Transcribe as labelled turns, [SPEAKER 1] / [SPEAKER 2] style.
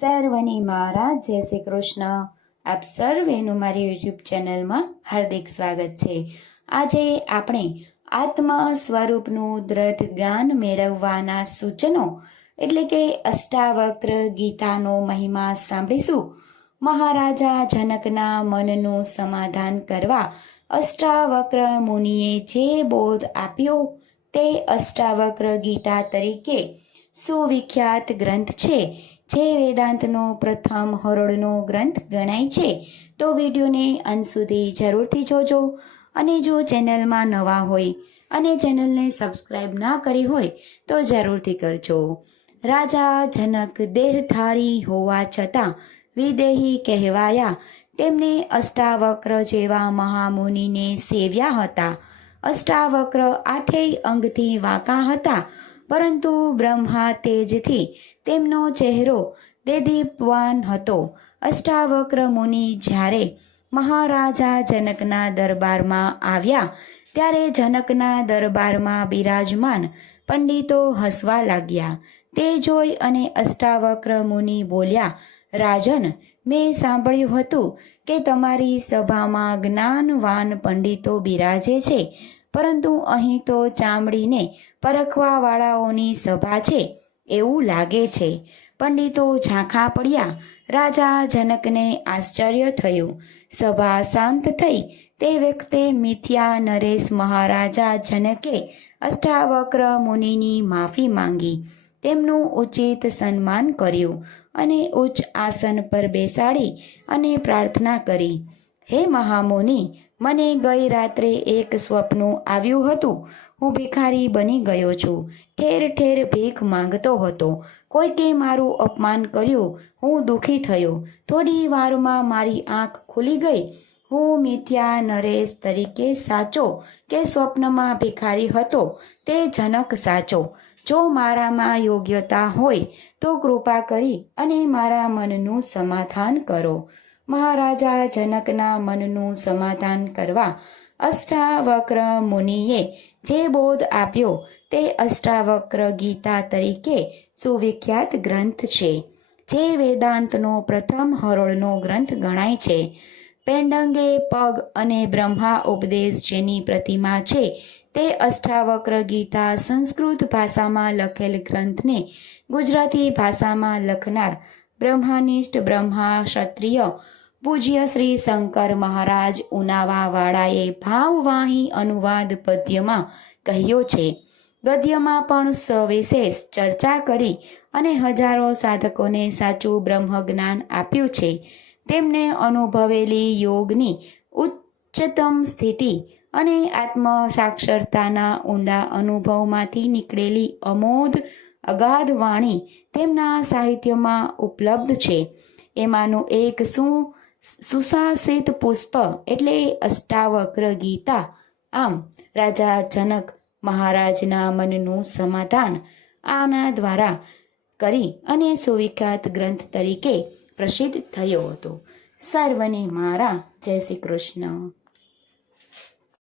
[SPEAKER 1] સર્વને મારા, જય શ્રી કૃષ્ણ. આપ સર્વેનું મારી યુટ્યુબ ચેનલમાં હાર્દિક સ્વાગત છે. આજે આપણે આત્મ સ્વરૂપનું દ્રઢ જ્ઞાન મેળવવાના સૂચનો, એટલે કે અષ્ટાવક્ર ગીતાનો મહિમા સાંભળીશું. મહારાજા જનકના મનનું સમાધાન કરવા અષ્ટાવક્ર મુનિએ જે બોધ આપ્યો તે અષ્ટાવક્ર ગીતા તરીકે સુવિખ્યાત ગ્રંથ છે. જે વેદાંતનો પ્રથમ હરોળનો ગ્રંથ ગણાય છે, તો વિડીયોને અંત સુધી જરૂરથી જોજો. અને જો ચેનલમાં નવા હોય અને ચેનલને સબસ્ક્રાઈબ ના કરી હોય, તો જરૂરથી કરજો. રાજા જનક દેહધારી હોવા છતાં વિદેહી કહેવાયા. તેમને અષ્ટાવક્ર જેવા મહામુનિને સેવ્યા હતા. અષ્ટાવક્ર આઠેય અંગથી વાંકા હતા. પરંતુ બ્રહ્મા તેજથી તેમનો ચહેરો દેદીપવાન હતો. અષ્ટાવક્ર મુનિ જ્યારે મહારાજા જનકના દરબારમાં આવ્યા, ત્યારે જનકના દરબારમાં બિરાજમાન પંડિતો હસવા લાગ્યા. તે જોઈ અને અષ્ટાવક્ર મુનિ બોલ્યા, રાજન, મેં સાંભળ્યું હતું કે તમારી સભામાં જ્ઞાનવાન પંડિતો બિરાજે છે. પરંતુ અહીં તો ચામડીને પરખવાવાળાઓની સભા છે, એવું લાગે છે. પંડિતો ઝાંખા પડ્યા. રાજા જનકને આશ્ચર્ય થયું. સભા શાંત થઈ. તે વખતે મિથ્યા નરેશ મહારાજા જનકે અષ્ટાવક્ર મુનિની માફી માંગી. તેમનું ઉચિત સન્માન કર્યું અને ઉચ્ચ આસન પર બેસાડી અને પ્રાર્થના કરી. હે મહામુનિ, મને ગઈ રાત્રે એક સ્વપ્ન આવ્યું હતું. હું ભિખારી બની ગયો છું. ઠેર ઠેર ભીખ માંગતો હતો. કોઈકે મારું અપમાન કર્યું. હું દુઃખી થયો. થોડી વારમાં મારી આંખ ખુલી ગઈ. હું મિથ્યા નરેશ તરીકે સાચો કે સ્વપ્નમાં ભિખારી હતો તે જનક સાચો. જો મારામાં યોગ્યતા હોય તો કૃપા કરી અને મારા મનનું સમાધાન કરો. મહારાજા જનકના મનનું સમાધાન કરવા અષ્ટાવક્ર મુનિએ જે બોધ આપ્યો તે અષ્ટાવક્ર ગીતા તરીકે સુવિખ્યાત ગ્રંથ છે, જે વેદાંતનો પ્રથમ હરોળનો ગ્રંથ ગણાય છે. પેંડંગે પગ અને બ્રહ્મા ઉપદેશ જેની પ્રતિમા છે તે અષ્ટાવક્ર ગીતા સંસ્કૃત ભાષામાં લખેલ ગ્રંથને ગુજરાતી ભાષામાં લખનાર બ્રહ્માનિષ્ઠ બ્રહ્મા ક્ષત્રિય. પૂજ્ય શ્રી શંકર મહારાજ ઉનાવાવાળાએ ભાવવાહી અનુવાદ પદ્યમાં કહ્યો છે. ગદ્યમાં પણ સવિશેષ ચર્ચા કરી અને હજારો સાધકોને સાચું બ્રહ્મ જ્ઞાન આપ્યું છે. તેમને અનુભવેલી યોગની ઉચ્ચતમ સ્થિતિ અને આત્મ સાક્ષરતાના ઊંડા અનુભવમાંથી નીકળેલી અમોધ અગાધ વાણી તેમના સાહિત્યમાં ઉપલબ્ધ છે. એમાંનું એક શું સુશાસિત પુષ્પ એટલે અષ્ટાવક્ર ગીતા. આમ, રાજા જનક મહારાજના મનનું સમાધાન આના દ્વારા કરી અને સુવિખ્યાત ગ્રંથ તરીકે પ્રસિદ્ધ થયો હતો. સર્વને મારા. જય શ્રી કૃષ્ણ.